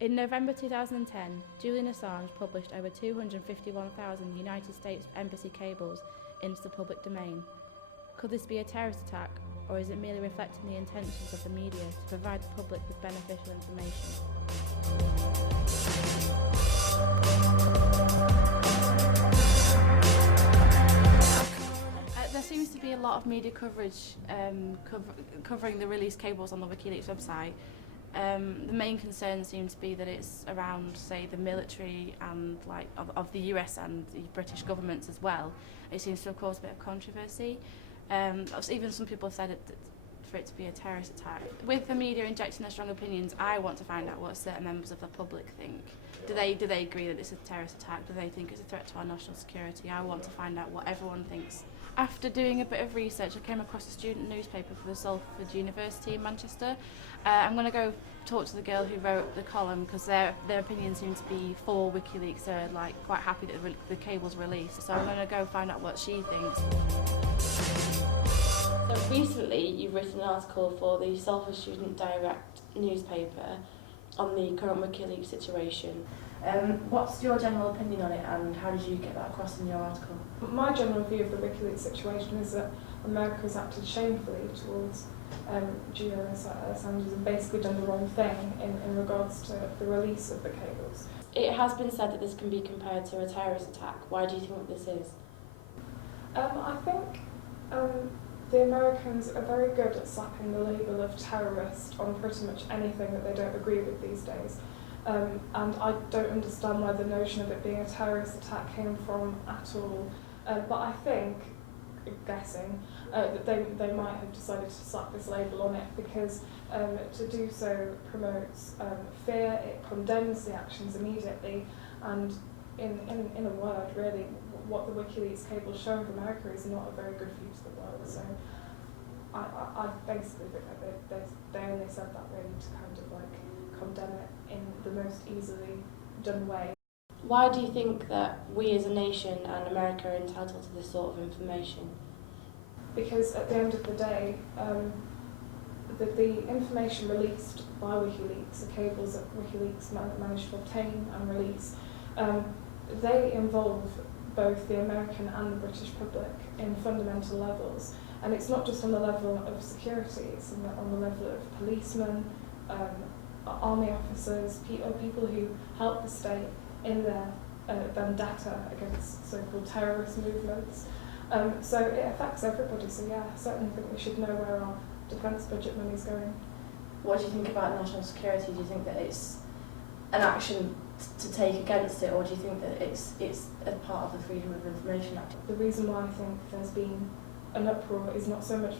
In November 2010, Julian Assange published over 251,000 United States Embassy cables into the public domain. Could this be a terrorist attack, or is it merely reflecting the intentions of the media to provide the public with beneficial information? There seems to be a lot of media coverage covering the released cables on the Wikileaks website. The main concern seems to be that it's around, say, the military and of the US and the British governments as well. It seems to have caused a bit of controversy. Even some people have said for it to be a terrorist attack. With the media injecting their strong opinions, I want to find out what certain members of the public think. Do they agree that it's a terrorist attack? Do they think it's a threat to our national security? I want to find out what everyone thinks. After doing a bit of research, I came across a student newspaper for the Salford University in Manchester. I'm going to go talk to the girl who wrote the column because their opinion seems to be for Wikileaks. They're quite happy that the cable's released. So I'm going to go find out what she thinks. So recently, you've written an article for the Salford Student Direct newspaper on the current Wikileaks situation. What's your general opinion on it, and how did you get that across in your article? My general view of the Wikileaks situation is that America has acted shamefully towards Julian Assange and basically done the wrong thing in regards to the release of the cables. It has been said that this can be compared to a terrorist attack. Why do you think this is? I think the Americans are very good at slapping the label of terrorist on pretty much anything that they don't agree with these days. And I don't understand where the notion of it being a terrorist attack came from at all. But I think, guessing, that they might have decided to slap this label on it because to do so promotes fear, it condemns the actions immediately, and in a word, really, what the Wikileaks cables show of America is not a very good view to the world. So I basically think that they only said that really to kind of condemn it in the most easily done way. Why do you think that we as a nation and America are entitled to this sort of information? Because at the end of the day, the information released by Wikileaks, the cables that Wikileaks managed to obtain and release, they involve both the American and the British public in fundamental levels. And it's not just on the level of security, it's on the level of policemen, army officers, people who help the state in their vendetta against so-called terrorist movements. So it affects everybody, so yeah, I certainly think we should know where our defence budget money is going. What do you think about national security? Do you think that it's an action to take against it, or do you think that it's a part of the Freedom of Information Act? The reason why I think there's been an uproar is not so much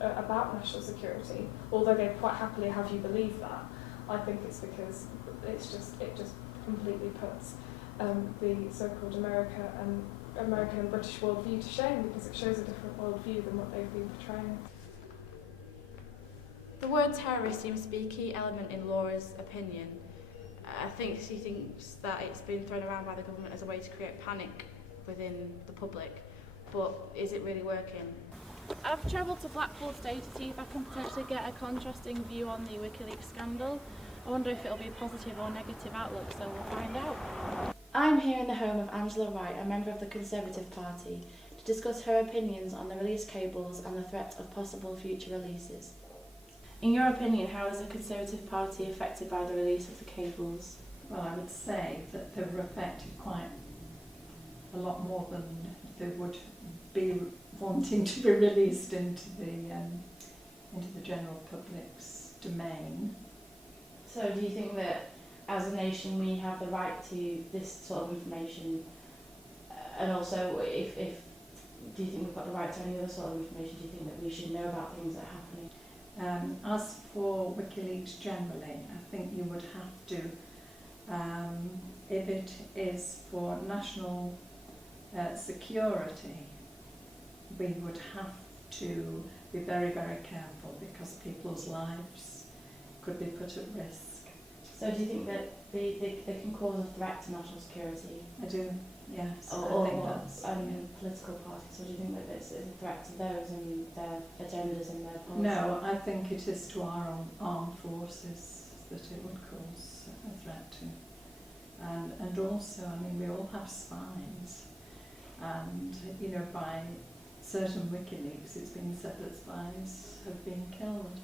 about national security, although they quite happily have you believe that. I think it's because it just completely puts the so-called American and British worldview to shame, because it shows a different worldview than what they've been portraying. The word terrorist seems to be a key element in Laura's opinion. I think she thinks that it's been thrown around by the government as a way to create panic within the public, but is it really working? I've travelled to Blackpool today to see if I can potentially get a contrasting view on the Wikileaks scandal. I wonder if it'll be a positive or negative outlook, so we'll find out. I'm here in the home of Angela Wright, a member of the Conservative Party, to discuss her opinions on the release cables and the threat of possible future releases. In your opinion, how is the Conservative Party affected by the release of the cables? Well, I would say that they were affected quite a lot more than they would be wanting to be released into the general public's domain. So do you think that as a nation we have the right to this sort of information, and also if do you think we've got the right to any other sort of information? Do you think that we should know about things that are happening? As for Wikileaks generally, I think you would have to, if it is for national security, we would have to be very, very careful because people's lives could be put at risk. So do you think that they can cause a threat to national security? I do, yes. Or I think that's political parties, or do you think that it's a threat to those and their agendas and their policies? No, I think it is to our own armed forces that it would cause a threat to. And also, I mean, we all have spies. And, you know, by certain Wikileaks, it's been said that spies have been killed.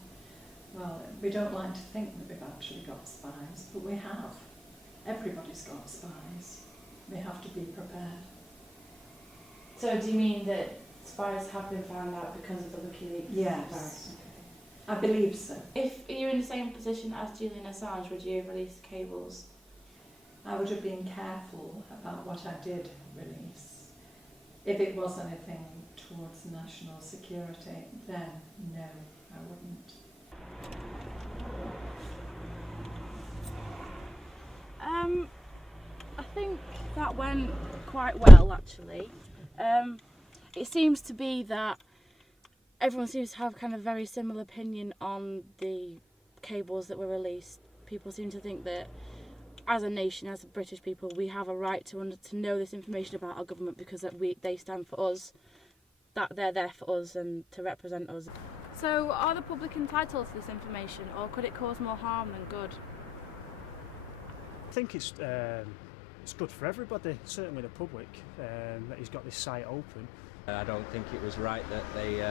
Well, we don't like to think that we've actually got spies, but we have. Everybody's got spies. We have to be prepared. So do you mean that spies have been found out because of the Wikileaks? Yes. I believe so. If you're in the same position as Julian Assange, would you have released cables? I would have been careful about what I did release. If it was anything towards national security, then no, I wouldn't. I think that went quite well, actually. It seems to be that everyone seems to have kind of very similar opinion on the cables that were released. People seem to think that as a nation, as British people, we have a right to know this information about our government because they stand for us, that they're there for us and to represent us. So are the public entitled to this information, or could it cause more harm than good? I think it's good for everybody, certainly the public, that he's got this site open. I don't think it was right that they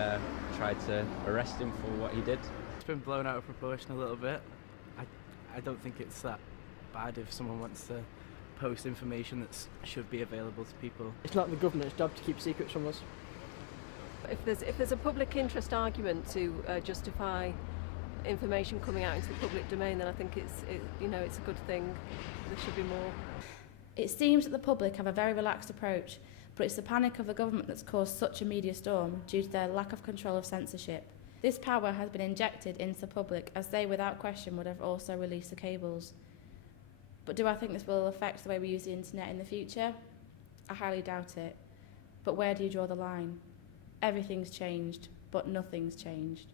tried to arrest him for what he did. It's been blown out of proportion a little bit. I don't think it's that bad if someone wants to post information that should be available to people. It's not the government's job to keep secrets from us. If there's a public interest argument to justify information coming out into the public domain, then I think it's a good thing. There should be more. It seems that the public have a very relaxed approach, but it's the panic of the government that's caused such a media storm due to their lack of control of censorship. This power has been injected into the public as they, without question, would have also released the cables. But do I think this will affect the way we use the internet in the future? I highly doubt it. But where do you draw the line? Everything's changed, but nothing's changed.